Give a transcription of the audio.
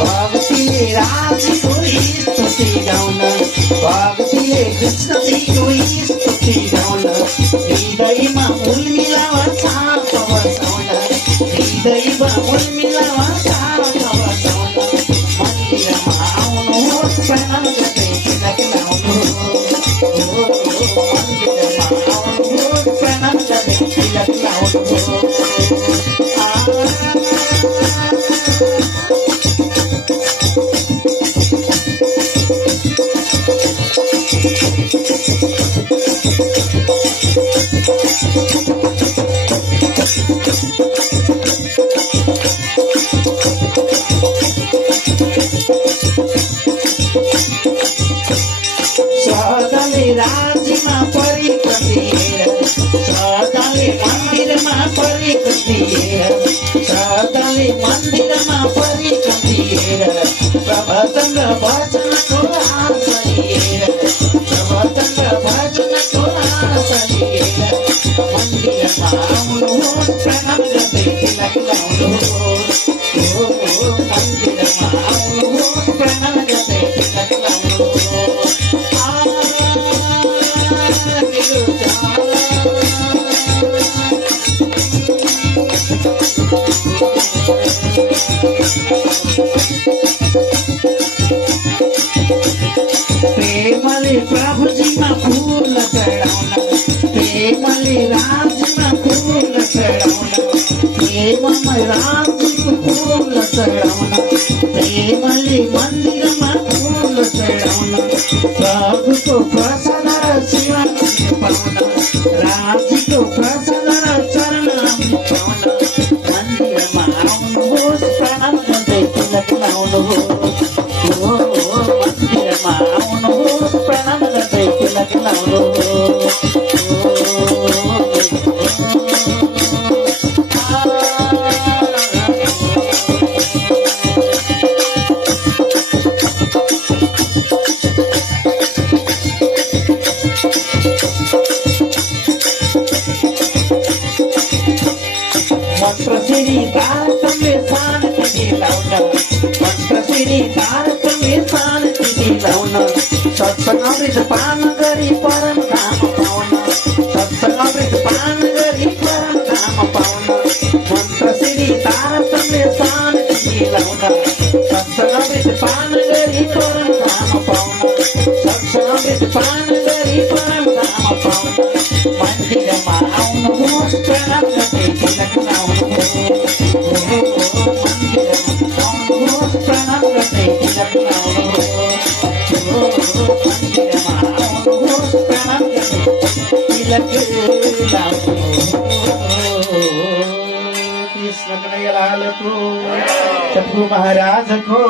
भक्तिले राजीको स्तुति गाउन भक्तिले कृष्णजीको स्तुति गाउन हृदयमा उर्मिलावा छाप बसाउन हृदयमा उर्मिलावा छाप बसाउन मन्दिरमा आउनुहोस् प्रणाम गर्दै तिलक लाउनुहोस् मन्दिरमा आउनुहोस् प्रणाम गर्दै तिलक लाउनुहोस् सदाले राज्यमा परेको थिएर सदाले मन्दिरमा परेको थिएर सदाले मन्दिरमा परेको थिएर प्रवचन र भजनको आशा लिएर प्रवचन र भजनको आशा लिएर मन्दिरमा आउनुहोस् प्रणाम गर्दै तिलक लाउनुहोस् मन्दिरमा आउनुहोस् प्रणाम गर्दै तिलक लाउनुहोस् प्रेमले प्रभुजीमा फूल चढाउन प्रेमले राजीमा फूल चढाउन प्रेममै राजीको फूल चढाउन प्रेमले मन्दिरमा फूल चढाउन प्रभुको प्रसाद र सेवा पाउन राजीको प्रसाद र चरण पाउन मन्दिरमा आउनुहोस् प्रणाम गर्दै तिलक लाउनुहोस् मन्दिरमा आउनुहोस् प्रणाम गर्दै तिलक लाउनुहोस् मन्त्र श्री तारकमले शान्ति दिलाउन मन्त्र श्री तारकमले शान्ति दिलाउन सत्संग अमृत पान गरी परम धाम पाउन सत्संग अमृत पान गरी परम धाम पाउन मन्त्र श्री तारकमले शान्ति दिलाउन सत्संग अमृत पान गरी परम धाम पाउन सत्संग अमृत पान गरी परम धाम पाउन मन्दिरमा आउनुहोस् प्रणाम गर्दै तिलक लाउनुहोस् मन्दिरमा आउनुहोस् प्रणाम गर्दै तिलक लाउनुहोस् मन्दिरमा आउनुहोस् प्रणाम गर्दै तिलक लाउनुहोस्। कृष्ण कन्हैया लाल को सतगुरु महाराज को